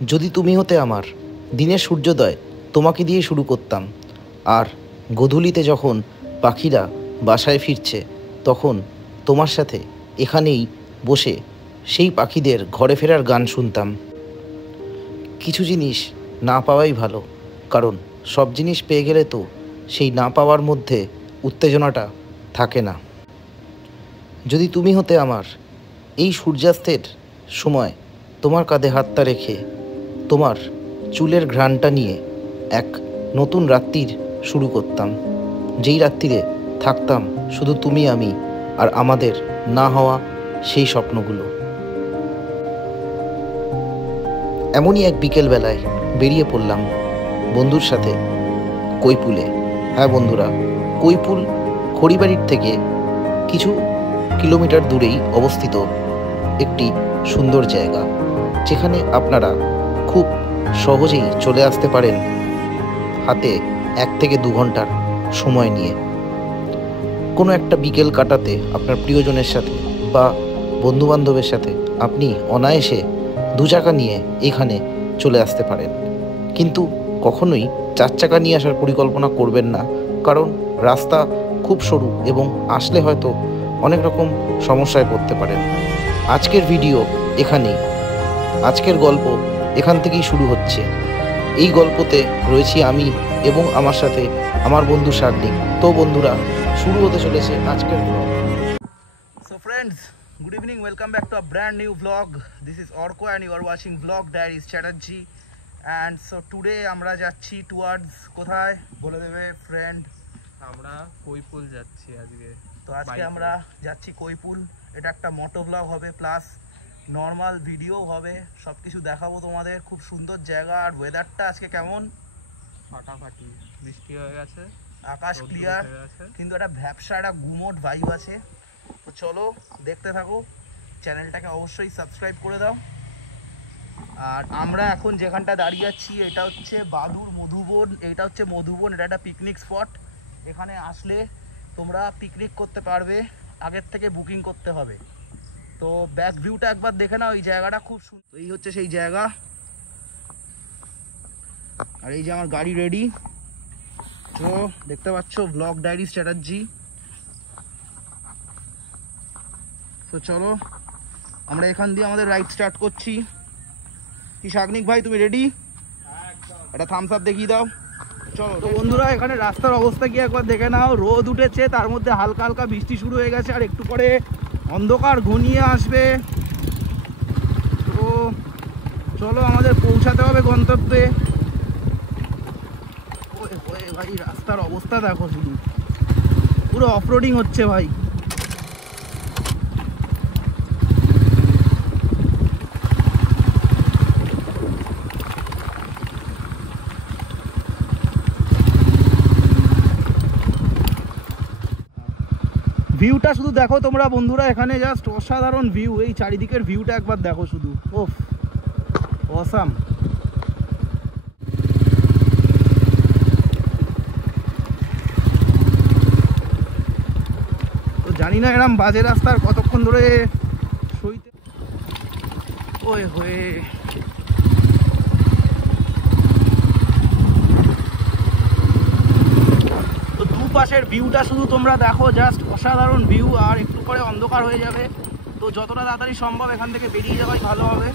যদি তুমি হতে আমার, দিনের সূর্যোদয় তোমাকে দিয়ে শুরু করতাম। আর গোধূলিতে যখন পাখিরা বাসায় ফিরছে, তখন তোমার সাথে এখানেই বসে সেই পাখিদের ঘরে ফেরার গান শুনতাম। কিছু জিনিস না পাওয়াই ভালো, কারণ সব জিনিস পেয়ে গেলে তো সেই না পাওয়ার মধ্যে উত্তেজনাটা থাকে না। যদি তুমি হতে আমার, এই সূর্যাস্তের সময় তোমার কাঁধে হাতটা রেখে তোমার চুলের ঘ্রাণটা নিয়ে এক নতুন রাত্রির শুরু করতাম, যেই রাত্রিরে থাকতাম শুধু তুমি আমি আর আমাদের না হওয়া সেই স্বপ্নগুলো। এমনই এক বিকেলবেলায় বেরিয়ে পড়লাম বন্ধুর সাথে কৈপুলে। হ্যাঁ বন্ধুরা, কৈপুল খড়িবাড়ির থেকে কিছু কিলোমিটার দূরেই অবস্থিত একটি সুন্দর জায়গা, যেখানে আপনারা খুব সহজেই চলে আসতে পারেন হাতে 1 থেকে 2 ঘন্টার সময় নিয়ে। কোনো একটা বিকেল কাটাতে আপনার প্রিয়জনের সাথে বা বন্ধুবান্ধবের সাথে আপনি অনায়াসে 2 চাকা নিয়ে এখানে চলে আসতে পারেন। কিন্তু কখনোই 4 চাকা নিয়ে আসার পরিকল্পনা করবেন না, কারণ রাস্তা খুব সরু এবং আসলে হয়তো অনেক রকম সমস্যায় পড়তে পারেন। আজকের ভিডিও এখানেই, আজকের গল্প এখান থেকেই শুরু হচ্ছে। এই গল্পতে রয়েছি আমি এবং আমার সাথে আমার বন্ধু শার্লিক। তো বন্ধুরা, শুরু হতে চলেছে আজকের blog. So friends, good evening, welcome back to a brand new vlog. This is Orko and you are watching Vlog Diaries Chatterjee. And so today আমরা যাচ্ছি towards কোথায় বলে দেবে ফ্রেন্ড? আমরা কৈপুল যাচ্ছি আজকে। তো আজকে আমরা যাচ্ছি কৈপুল। এটা একটা মোটো ব্লগ হবে, প্লাস নর্মাল ভিডিও হবে, সব কিছু দেখাবো তোমাদের। খুব সুন্দর জায়গা, আর ওয়েদারটা আজকে কেমন? ফাটাফাটি বৃষ্টি হয়ে গেছে, আকাশ ক্লিয়ার, কিন্তু একটা ভ্যাপসা একটা গুমোট ভাইব আছে। তো চলো দেখতে থাকো, চ্যানেলটাকে অবশ্যই সাবস্ক্রাইব করে দাও। আর আমরা এখন যেখানটা দাঁড়িয়ে আছি এটা হচ্ছে বাদুর মধুবন। এটা হচ্ছে মধুবন, এটা একটা পিকনিক স্পট। এখানে আসলে তোমরা পিকনিক করতে পারবে, আগের থেকে বুকিং করতে হবে। তো ব্যাক ভিউটা একবার দেখে নাও, এই জায়গাটা খুব সুন্দর। এই হচ্ছে সেই জায়গা, আর এই যে আমার গাড়ি রেডি। তো দেখতে পাচ্ছ ব্লগ ডায়েরিজ চ্যাটার্জি। তো চলো আমরা এখান দিয়ে আমাদের রাইড স্টার্ট করছি। কি শাগনিক ভাই, তুমি রেডি? একটা থামস আপ দেখিয়ে দাও। চলো। তো বন্ধুরা, এখানে রাস্তার অবস্থা কি একবার দেখে নাও। রোদ উঠেছে, তার মধ্যে হালকা হালকা বৃষ্টি শুরু হয়ে গেছে, আর একটু পরে অন্ধকার ঘনিয়ে আসবে। তো চলো, আমাদের পৌঁছাতে হবে গন্তব্যে। ভাই রাস্তার অবস্থা দেখো, শুধু পুরো অফরোডিং হচ্ছে ভাই। ভিউটা শুধু দেখো তোমরা বন্ধুরা, এখানে জাস্ট অসাধারণ ভিউ। এই চারিদিকের ভিউটা একবার দেখো শুধু, ওফ অসাম। তো জানি না এরম বাজে রাস্তার কতক্ষণ ধরে সইতে। ওই হয়ে পাশের ভিউটা শুধু তোমরা দেখো, জাস্ট অসাধারণ ভিউ। আর একটু পরে অন্ধকার হয়ে যাবে, তো যতটা তাড়াতাড়ি সম্ভব এখান থেকে বেরিয়ে যাওয়াই ভালো হবে।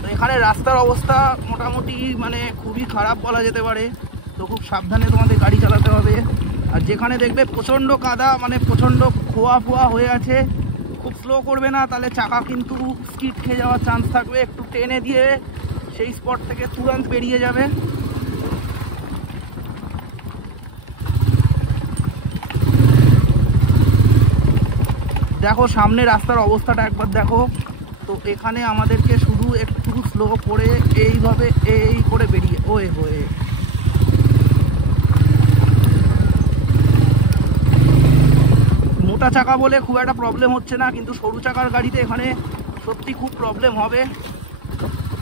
তো এখানে রাস্তার অবস্থা মোটামুটি মানে খুবই খারাপ বলা যেতে পারে, তো খুব সাবধানে তোমাদের গাড়ি চালাতে হবে। আর যেখানে দেখবে প্রচণ্ড কাদা, মানে প্রচণ্ড খোয়া ফোয়া হয়ে আছে, খুব স্লো করবে না, তাহলে চাকা কিন্তু স্কিড খেয়ে যাওয়ার চান্স থাকবে। একটু টেনে দিয়ে সেই স্পট থেকে তুরন্ত বেরিয়ে যাবে। দেখো সামনে রাস্তার অবস্থাটা একবার দেখো। তো এখানে আমাদেরকে শুধু একটু স্লো করে এইভাবে এই করে বেরিয়ে ওয়ে হয়ে মোটা চাকা বলে খুব একটা প্রবলেম হচ্ছে না, কিন্তু সরু চাকার গাড়িতে এখানে সত্যি খুব প্রবলেম হবে।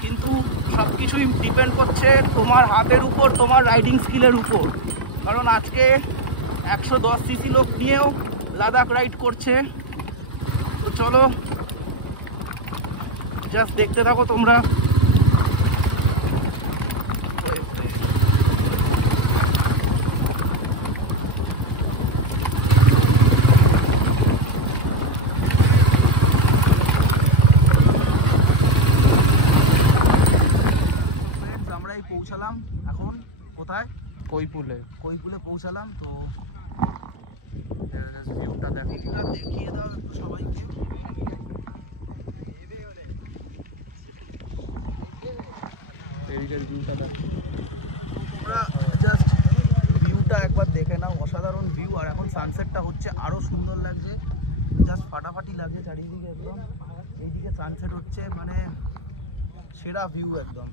কিন্তু সব কিছুই ডিপেন্ড করছে তোমার হাতের উপর, তোমার রাইডিং স্কিলের উপর। কারণ আজকে 110 সিসি লোক নিয়েও লাদাখ রাইড করছে। তো চলো জাস্ট দেখতে থাকো তোমরা। আমরা এই পৌঁছালাম এখন কোথায়? কৈপুলে। কৈপুলে পৌঁছালাম। তো ভিউটা দেখিয়ে দাও একটু সবাইকে। এদিকের ভিউটা দেখো। তোমরা জাস্ট ভিউটা একবার দেখে নাও, অসাধারণ ভিউ। আর এখন সানসেটটা হচ্ছে আরো সুন্দর লাগছে, জাস্ট ফাটাফাটি লাগছে চারিদিকে একদম। এইদিকে সানসেট হচ্ছে, মানে সেরা ভিউ একদম।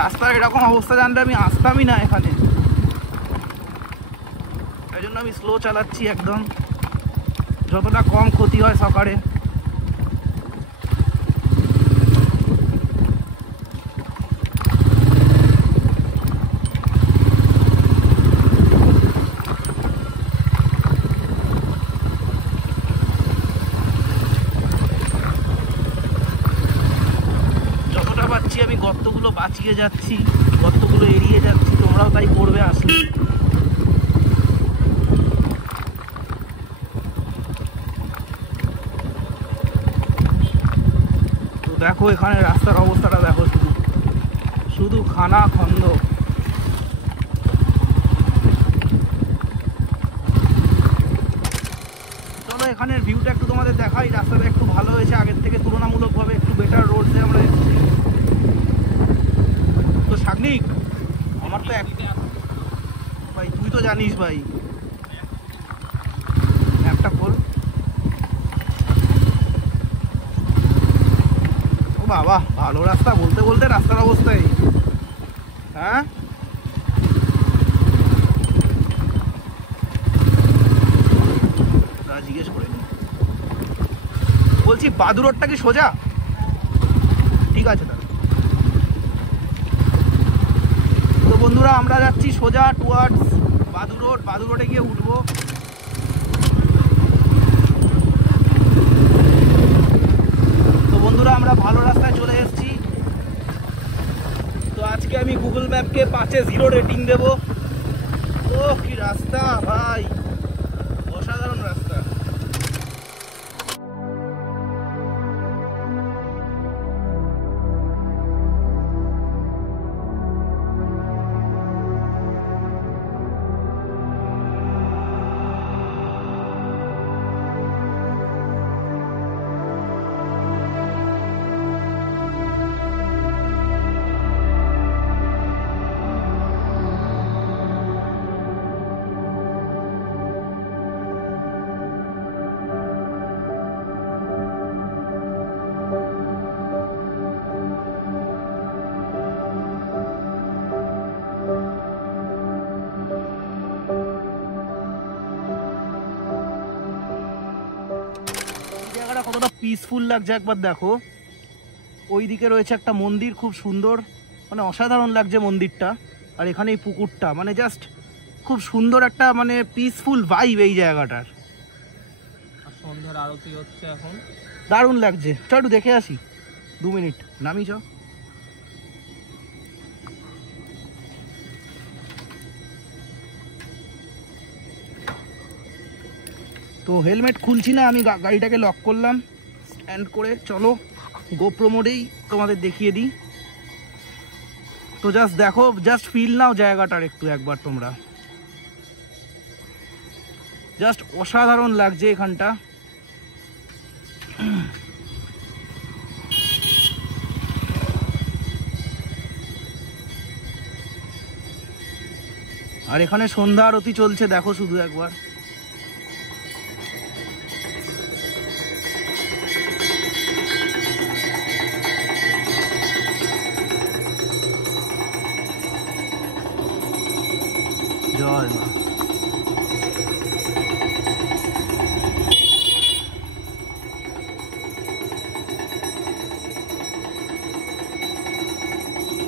রাস্তার এরকম অবস্থা জানলে আমি আসতামই না এখানে, তাই জন্য আমি স্লো চালাচ্ছি একদম, যতটা কম ক্ষতি হয় সকালে। আমি গর্তগুলো বাঁচিয়ে যাচ্ছি, গর্তগুলো এড়িয়ে যাচ্ছি, তোমরাও তাই করবে আসলে। তো দেখো এখানে রাস্তার অবস্থাটা দেখো, শুধু শুধু খানা খন্দ। চলো এখানের ভিউটা একটু তোমাদের দেখাই। রাস্তাটা একটু ভালো হয়েছে আগের থেকে তুলনামূলকভাবে, একটু বেটার রোডসে আমরা এসেছি। তো সাগনিক, আমার তো ভাই তুই তো জানিস ভাই, ম্যাপটা খোল। ও বাবা, ভালো রাস্তা বলতে বলতে রাস্তার অবস্থায়, হ্যাঁ জিজ্ঞেস করে নি। বলছি বাদু রোডটা কি সোজা? ঠিক আছে দাদা। তো বন্ধুরা আমরা যাচ্ছি সোজা টুয়ার্ডস বাদু রোড। বাদু রোডে গিয়ে উঠবো। তো বন্ধুরা আমরা ভালো রাস্তায় চলে এসেছি। তো আজকে আমি গুগল ম্যাপকে 5-এ 0 রেটিং দেবো। ও কি রাস্তা ভাই, অসাধারণ রাস্তা। কতটা পিসফুল লাগছে একবার দেখো। ওই দিকে রয়েছে একটা মন্দির, খুব সুন্দর, মানে অসাধারণ লাগছে মন্দিরটা। আর এখানে এই পুকুরটা, মানে জাস্ট খুব সুন্দর একটা, মানে পিসফুল ভাইব এই জায়গাটার। আর সন্ধ্যার আরতি হচ্ছে এখন, দারুণ লাগছে। চল একটু দেখে আসি, 2 মিনিট নামি চ। তো হেলমেট খুলছি না, আমি গাড়িটাকে লক করলাম স্ট্যান্ড করে। চলো গোপ্রো মোডেই তোমাদের দেখিয়ে দিই। তো জাস্ট দেখো, জাস্ট ফিল নাও জায়গাটার একটু একবার তোমরা। জাস্ট অসাধারণ লাগছে এখানটা। আর এখানে সন্ধ্যা আরতি চলছে, দেখো শুধু একবার। জয় মা।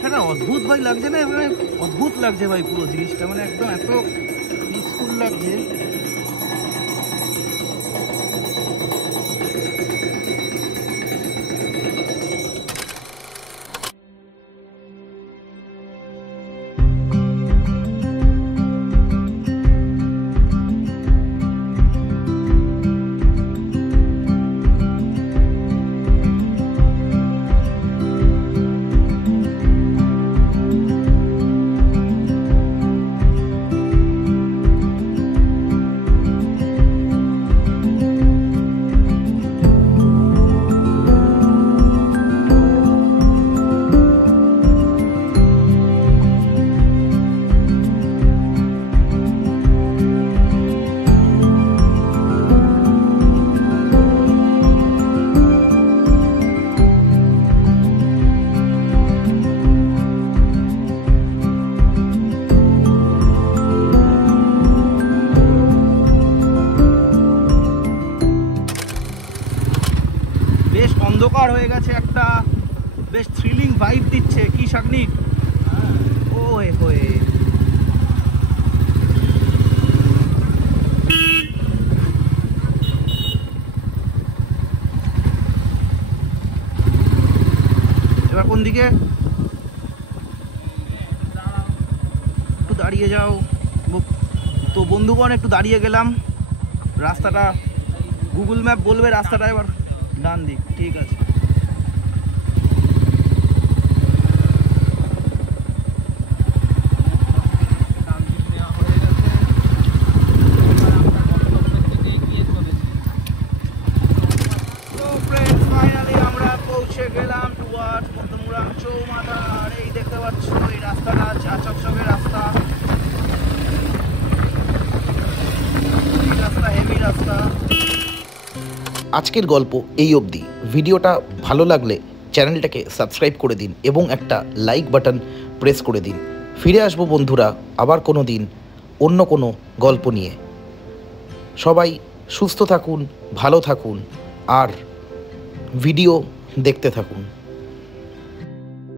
এটা অদ্ভুত ভাই লাগছে না, মানে অদ্ভুত লাগছে ভাই পুরো জিনিসটা, মানে একদম এত পিসফুল লাগছে। বেশ অন্ধকার হয়ে গেছে, একটা বেশ থ্রিলিং ভাইব দিচ্ছে। কি শাকনিক ও হয়ে এবার কোন দিকে? একটু দাঁড়িয়ে যাও তো বন্ধুগণ, একটু দাঁড়িয়ে গেলাম। রাস্তাটা গুগল ম্যাপ বলবে রাস্তাটা এবার ডান দিক, ঠিক আছে। আমরা পৌঁছে গেলাম টুয়ার্ডস মধ্যমুরাম চৌমাথা। আর এই দেখতে পাচ্ছ এই রাস্তাটা চা চকচকে রাস্তা, হেভি রাস্তা। আজকের গল্প এই অবধি। ভিডিওটা ভালো লাগলে চ্যানেলটাকে সাবস্ক্রাইব করে দিন এবং একটা লাইক বাটন প্রেস করে দিন। ফিরে আসবো বন্ধুরা আবার কোনো দিন অন্য কোনো গল্প নিয়ে। সবাই সুস্থ থাকুন, ভালো থাকুন আর ভিডিও দেখতে থাকুন।